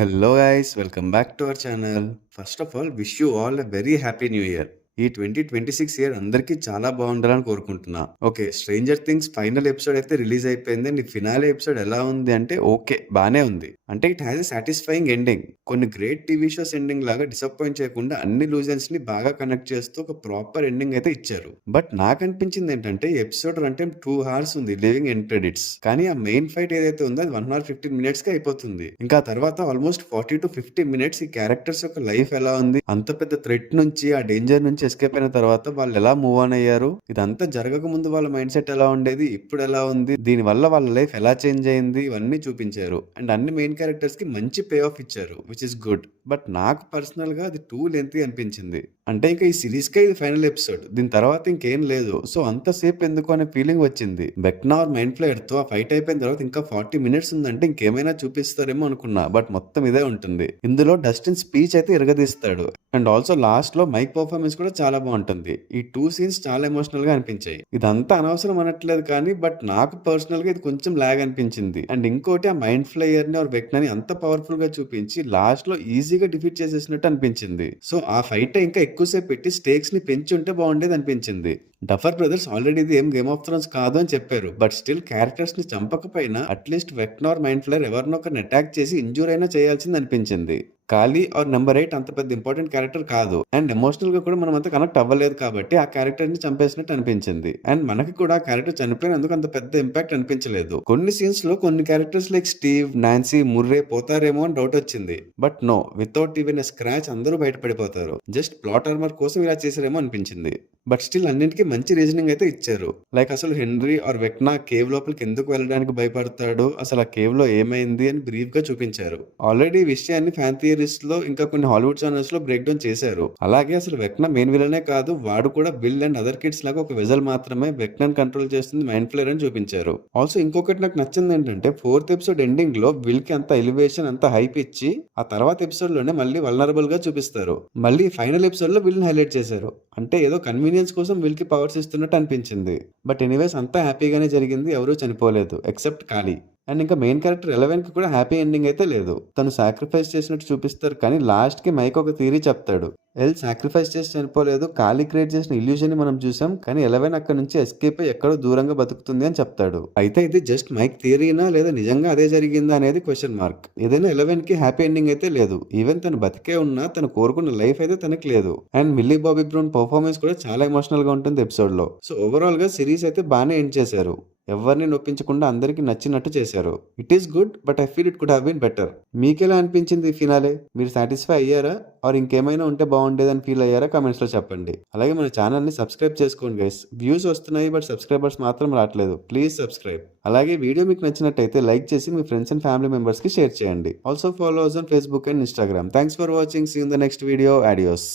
Hello guys, welcome back to our channel. First of all, wish you all a very happy new year. ఈ 2026 year అందరికీ చాలా బాగుండాలని కోరుకుంటున్నా. Okay, stranger things final episode అయితే release అయిపోయింది. And finale episode ఎలా ఉంది అంటే ఓకే బానే ఉంది. అంటే it has a satisfying ending. కొన్ని గ్రేట్ టీవీ షోస్ ఎండింగ్ లాగా డిసప్పాయింట్ చేయకుండా అన్ని లూజెన్స్ ని బాగా కనెక్ట్ చేస్తూ ఒక ప్రాపర్ ఎండింగ్ అయితే ఇచ్చారు. బట్ నాకు అనిపించింది ఏంటంటే ఈ ఎపిసోడ్ రన్ టైం 2 hours ఉంది లివింగ్ ఎండ్ క్రెడిట్స్. కానీ ఆ మెయిన్ ఫైట్ ఏదైతే ఉందో అది 1 hour 15 minutes కి అయిపోతుంది. ఇంకా తర్వాత ఆల్మోస్ట్ 40 to 50 minutes ఈ క్యారెక్టర్స్ యొక్క లైఫ్ ఎలా ఉంది, అంత పెద్ద థ్రెట్ నుంచి ఆ డేంజర్ నుంచి ఎస్కేప్ అయిన తర్వాత వాళ్ళు ఎలా మూవ్ ఆన్ అయ్యారు, ఇదంతా జరగక ముందు వాళ్ళ మైండ్ సెట్ ఎలా ఉండేది, ఇప్పుడు ఎలా ఉంది, దీని వల్ల వాళ్ళ లైఫ్ ఎలా చేంజ్ అయింది, ఇవన్నీ చూపించారు. అండ్ అన్ని మెయిన్ క్యారెక్టర్స్ కి మంచి పే ఆఫ్ ఇచ్చారు, విచ్ ఇస్ గుడ్. బట్ నాకు పర్సనల్ గా అది టూ లెంతీ అనిపించింది. అంటే ఇంకా ఈ సిరీస్ కే ఇది ఫైనల్ ఎపిసోడ్, దీని తర్వాత ఇంకేం లేదు, సో అంతసేపు ఎందుకు అనే ఫీలింగ్ వచ్చింది. వెక్నా ఆర్ మైండ్ ఫ్లేయర్ తో ఆ ఫైట్ అయిపోయిన తర్వాత ఇంకా 40 minutes ఉందంటే ఇంకేమైనా చూపిస్తారేమో అనుకున్నా, బట్ మొత్తం ఇదే ఉంటుంది. ఇందులో డస్టిన్ స్పీచ్ అయితే ఇరగదీస్తాడు. అండ్ ఆల్సో లాస్ట్ లో మైక్ పర్ఫార్మెన్స్ కూడా చాలా బాగుంటుంది. ఈ 2 scenes చాలా ఎమోషనల్ గా అనిపించాయి. ఇదంతా అనవసరం అనట్లేదు కానీ బట్ నాకు పర్సనల్ గా ఇది కొంచెం లాగ్ అనిపించింది. అండ్ ఇంకోటి ఆ మైండ్ ఫ్లయర్ ని ఆర్ వెక్నాని అంత పవర్ఫుల్ గా చూపించి లాస్ట్ లో ఈజీగా డిఫీట్ చేసేసినట్టు అనిపించింది. సో ఆ ఫైట్ ఇంకా ఎక్కువసేపు పెట్టి స్టేక్స్ ని పెంచి ఉంటే బాగుండేది అనిపించింది. డఫర్ బ్రదర్స్ ఆల్రెడీ ఇది ఏం గేమ్ ఆఫ్ థ్రోన్స్ కాదు అని చెప్పారు, బట్ స్టిల్ క్యారెక్టర్స్ ని చంపకపోయినా at least Vecna or mind flayer ఎవరినొకరిని అటాక్ చేసి ఇంజూర్ అయినా చేయాల్సింది అనిపించింది. కాళీ ఆర్ నెంబర్ 8 అంత పెద్ద ఇంపార్టెంట్ క్యారెక్టర్ కాదు. అండ్ ఎమోషనల్ గా కూడా మనం అంత కనెక్ట్ అవ్వలేదు కాబట్టి ఆ క్యారెక్టర్ ని చంపేసినట్టు అనిపించింది. అండ్ మనకి కూడా ఆ క్యారెక్టర్ చనిపోయినందుకు అంత పెద్ద ఇంపాక్ట్ అనిపించలేదు. కొన్ని సీన్స్ లో కొన్ని characters like Steve, Nancy, Murray పోతారేమో అని డౌట్ వచ్చింది. But no, without even a scratch అందరూ బయటపడిపోతారు. జస్ట్ ప్లాట్ ఆర్మర్ కోసం ఇలా చేశారేమో అనిపించింది. బట్ స్టిల్ అన్నింటికి మంచి రీజనింగ్ అయితే ఇచ్చారు. లైక్ అసలు హెన్రీ ఆర్ వెక్నా కేవ్ లోపలికి ఎందుకు వెళ్ళడానికి భయపడతాడు, అసలు ఆ కేవ్ లో ఏమైంది అని బ్రీఫ్ గా చూపించారు. ఆల్రెడీ ఈ విషయాన్ని ఫ్యాన్ థియరీస్ లో ఇంకా కొన్ని హాలీవుడ్ ఛానల్స్ లో బ్రేక్ డౌన్ చేశారు. అలాగే అసలు వెక్నా మెయిన్ విలనే కాదు, వాడు కూడా బిల్ అండ్ అదర్ కిడ్స్ లాగా ఒక వెజల్ మాత్రమే, వెక్నాని కంట్రోల్ చేస్తుంది మైండ్ ఫ్లేయర్ అని చూపించారు. ఆల్సో ఇంకొకటి నాకు నచ్చింది ఏంటంటే 4th ఎపిసోడ్ ఎండింగ్ లో విల్ కి అంత ఎలివేషన్ అంత హైప్ ఇచ్చి ఆ తర్వాత ఎపిసోడ్ లోనే మళ్ళీ వల్నరబుల్ గా చూపిస్తారు. మళ్ళీ ఫైనల్ ఎపిసోడ్ లో విల్ హైలైట్ చేశారు. అంటే ఏదో కన్వీనియన్స్ కోసం విల్ కి పవర్స్ ఇస్తున్నట్టు అనిపించింది. బట్ ఎనీవేస్ అంతా హ్యాపీగానే జరిగింది, ఎవరూ చనిపోలేదు ఎక్సెప్ట్ కాళీ. అండ్ ఇంకా మెయిన్ క్యారెక్టర్ 11 కి కూడా హ్యాపీ ఎండింగ్ అయితే లేదు. తను సాక్రిఫైస్ చేసినట్టు చూపిస్తారు కానీ లాస్ట్ కి మైక్ ఒక థియరీ చెప్తాడు. ఎల్ సాక్రిఫైస్ చేసి చనిపోలేదు, కాళీ క్రియేట్ చేసిన ఇల్యూజన్ ని మనం చూసాం, కానీ 11 అక్కడ నుంచి ఎస్కేప్ అయ్యి ఎక్కడో దూరంగా బతుకుతుంది అని చెప్తాడు. అయితే ఇది జస్ట్ మైక్ థియరీనా లేదా నిజంగా అదే జరిగిందా అనేది క్వశ్చన్ మార్క్. ఏదైనా 11 కి హ్యాపీ ఎండింగ్ అయితే లేదు. ఈవెన్ తను బతికే ఉన్నా తను కోరుకున్న లైఫ్ అయితే తనకి లేదు. And milli Bobby brown performance కూడా చాలా ఎమోషనల్ గా ఉంటుంది ఎపిసోడ్ లో. సో ఓవరాల్ గా సిరీస్ అయితే బాగానే ఎండ్ చేశారు. ఎవరిని నొప్పించకుండా అందరికి నచ్చినట్టు చేశారు. It is good, but I feel it could have been better. మీకెలా అనిపించింది ఈ ఫినాలే? మీరు సాటిస్ఫై అయ్యారా ఆర్ ఇంకేమైనా ఉంటే బాగుండేదని ఫీల్ అయ్యారా? కామెంట్స్ లో చెప్పండి. అలాగే మన ఛానల్ ని సబ్స్క్రైబ్ చేసుకోండి గైస్. వ్యూస్ వస్తున్నాయి బట్ సబ్స్క్రైబర్స్ మాత్రం రావట్లేదు. Please subscribe. అలాగే వీడియో మీకు నచ్చినట్టయితే లైక్ చేసి మీ ఫ్రెండ్స్ అండ్ ఫ్యామిలీ మెంబర్స్ కి షేర్ చేయండి. Also follow us on Facebook and Instagram. Thanks for watching. See you in the next video. Audios.